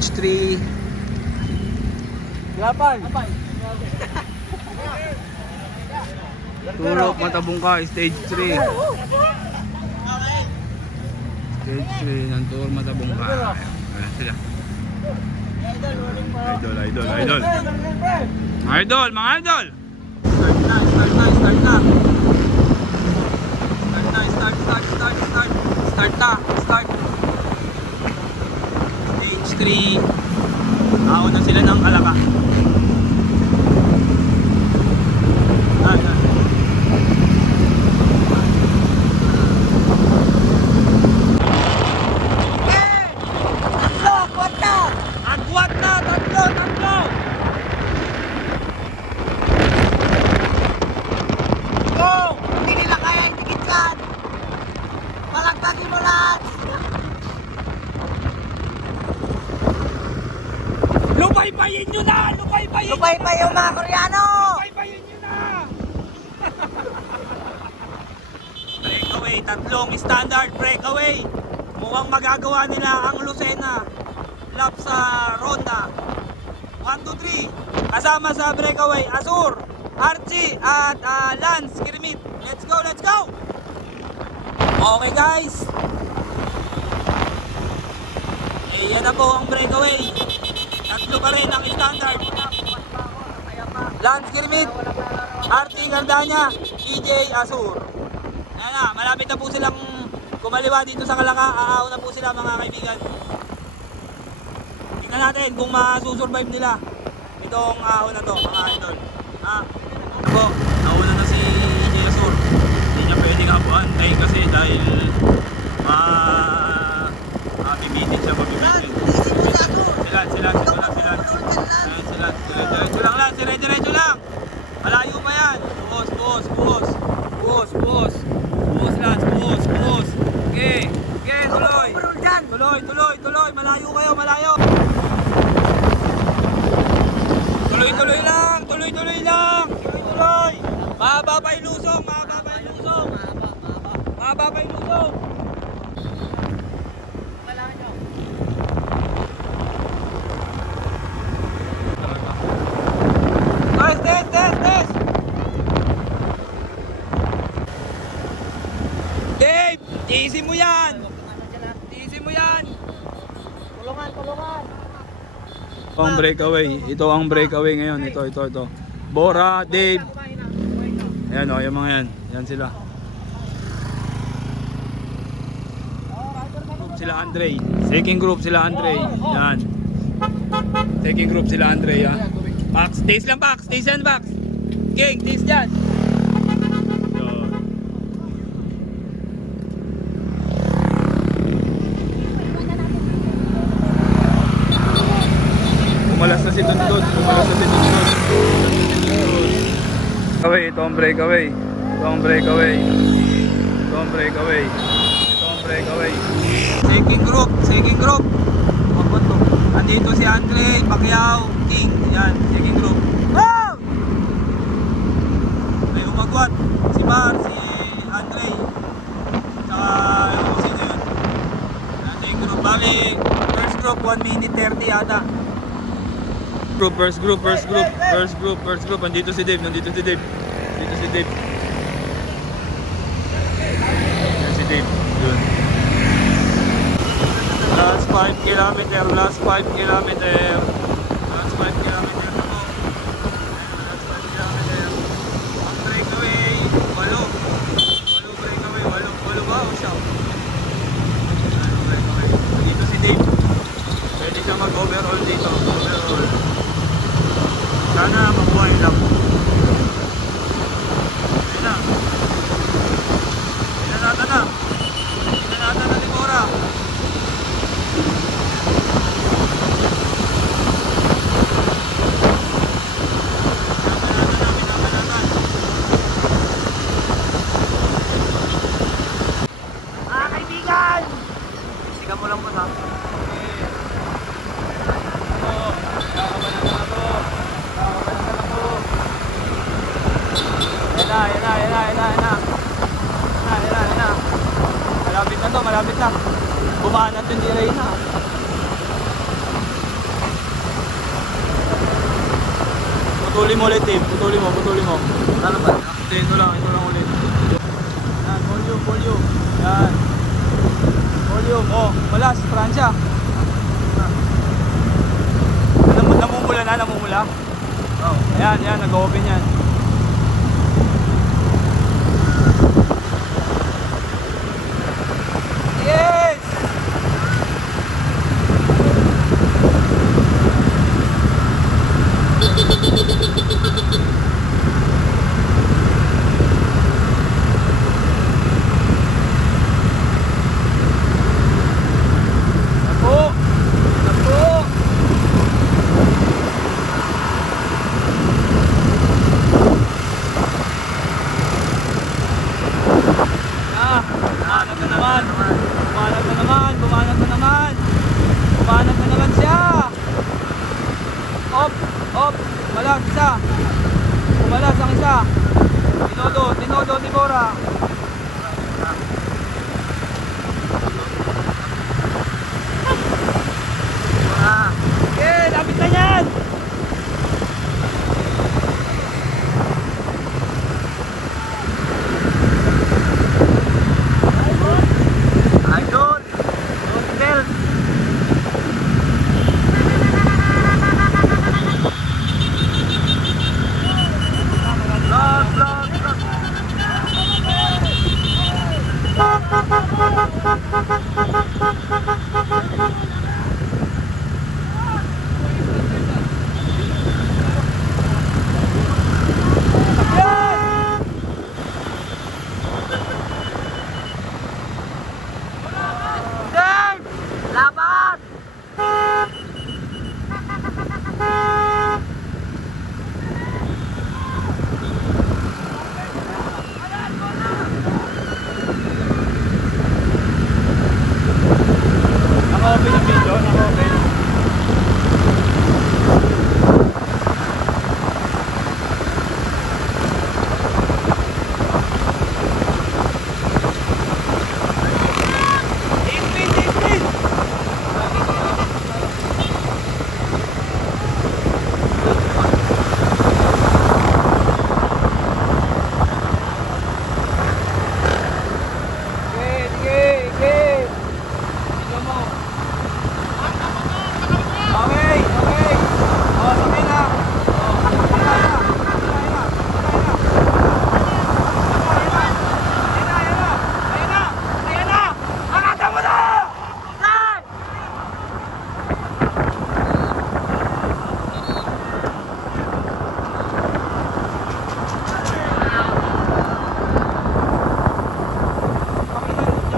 Stage 3. Lapay. Turok Matabungka, Stage 3. Stage 3 ng Turok Matabungka. Ayan sila. Idol. Mga idol, mga idol. Start. Stage 3. Ahon na sila ng Alaka. Agwat na! Tatlo! Go! Hindi nila kaya itigit yan! Palagtagin mo lahat! Lupay-payin nyo na! Lupay-payin yung mga Koreano! nyo na! Breakaway, tatlong standard breakaway. Mukhang magagawa nila ang Lucena lap sa ronda. 1, 2, 3. Kasama sa breakaway, Azur, Archie at Lance Kirmit. Let's go! Okay guys. Yan na po ang breakaway. Tatlo pa rin ang standard. Lance Kirmit, Archie Gardania, EJ Azur. Ayan na, malapit na po silang kumaliwa dito sa Kalaka. Aaw na po sila mga kaibigan. Tingnan natin kung masusurvive nila itong ahon na to mga idol. Ako, nauna na si EJ Azur. Hindi niya pwedeng abuantay kasi dahil mabibitin siya. Diretso lang. Malayo pa yan. Buhos, Lance, buhos. Okay, tuloy. Malayo kayo. Tuloy lang. Mahaba pa yung lusong. Test. Dave, tiisin mo yan. Tulungan! Ito ang breakaway ngayon. Ito. Bora, Dave. Ayan yung mga yan. Yan sila. Second group sila Andre. Yan. Second group sila Andre. Pax, taste lang Pax. King, taste dyan. Umalas na si Tundod. Ito ang breakaway. Second group. Andito si Andre, Pacquiao, King. Yan, second group. Wow! May umagwat. Si Bar, si Andre. Tsaka, sino yun? Second group. Bali, first group, 1 minute 30 yata. First group. Andito si Dave. Yun. Last 5 kilometer na po. Last 5 kilometer. Ang breakaway, 8 breakaway, 8 ba o siya? Breakaway. Dito si Dave. Pwede siya mag-overall dito. Sana mabuhay lang. Pinanatan na Limora. Mga kaibigan! Siga mo lang po sa Yan na. Malapit na. Bumaan natin di Reyna. Putulin mo ulit, Tim. Putulin mo. Ano ba? Hindi, ito lang ulit. Yan, volume. Yan. Volume, oh, malas, Francia. Namumula. Oh. Ayan, nag-open yan. Yes! Takbo! Bumanat na naman siya. Op, malas isa. Umalas ang isa. Tinodo ni Bora. Okay, lapit na yan. Idol! Don't belt! Vlog!